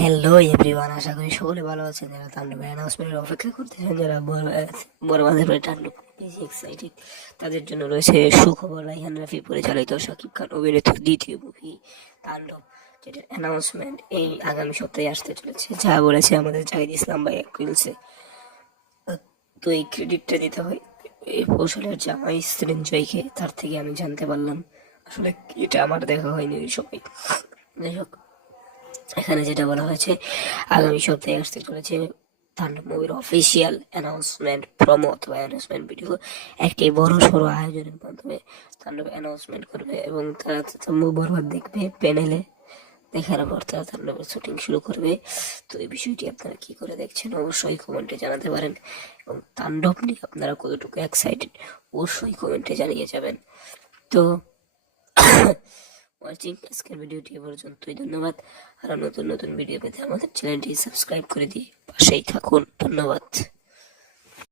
Hello everyone আশা করি সকলে ভালো আছেন। যারা তাণ্ডব অ্যানাউন্সমেন্টের অপেক্ষা করতেছেন, যারা বড় মাঝে পরে তাণ্ডব বেশি এক্সাইটেড তাদের জন্য রয়েছে সুখবর, রাইহান রাফি, পরিচালিত শাকিব খান অভিনীত দ্বিতীয় মুভি তাণ্ডব, যেটার অ্যানাউন্সমেন্ট এই আগামী সপ্তাহে আসতে চলেছে। যা বলেছে আমাদের জাহিদ ইসলাম ভাই রিলসে তো এই ক্রেডিটটা দিতে হয়, এই কৌশলের জামাই সৃঞ্জয়কে, তার থেকে আমি জানতে পারলাম। আসলে এটা আমার দেখা হয়নি ওই সময়। যাই হোক এখানে যেটা বলা হয়েছে, আগামী সপ্তাহে আসতে চলেছে তাণ্ডব মুভির অফিসিয়াল অ্যানাউন্সমেন্ট প্রমো অথবা অ্যানাউন্সমেন্ট ভিডিও একটি বড় সড়ো আয়োজনের মাধ্যমে তাণ্ডব অ্যানাউন্সমেন্ট করবে এবং তারা বরবাদ দেখবে প্যানেলে দেখার পর তারা তাণ্ডবের শুটিং শুরু করবে। তো এই বিষয়টি আপনারা কি করে দেখছেন অবশ্যই কমেন্টে জানাতে পারেন এবং তাণ্ডব নিয়ে আপনারা কতটুকু এক্সাইটেড অবশ্যই কমেন্টে জানিয়ে যাবেন। তো ওয়াচিং আজকের ভিডিওটি পর্যন্তই। ধন্যবাদ। আর নতুন নতুন ভিডিও পেতে আমাদের চ্যানেলটি সাবস্ক্রাইব করে দিয়ে পাশেই থাকুন। ধন্যবাদ।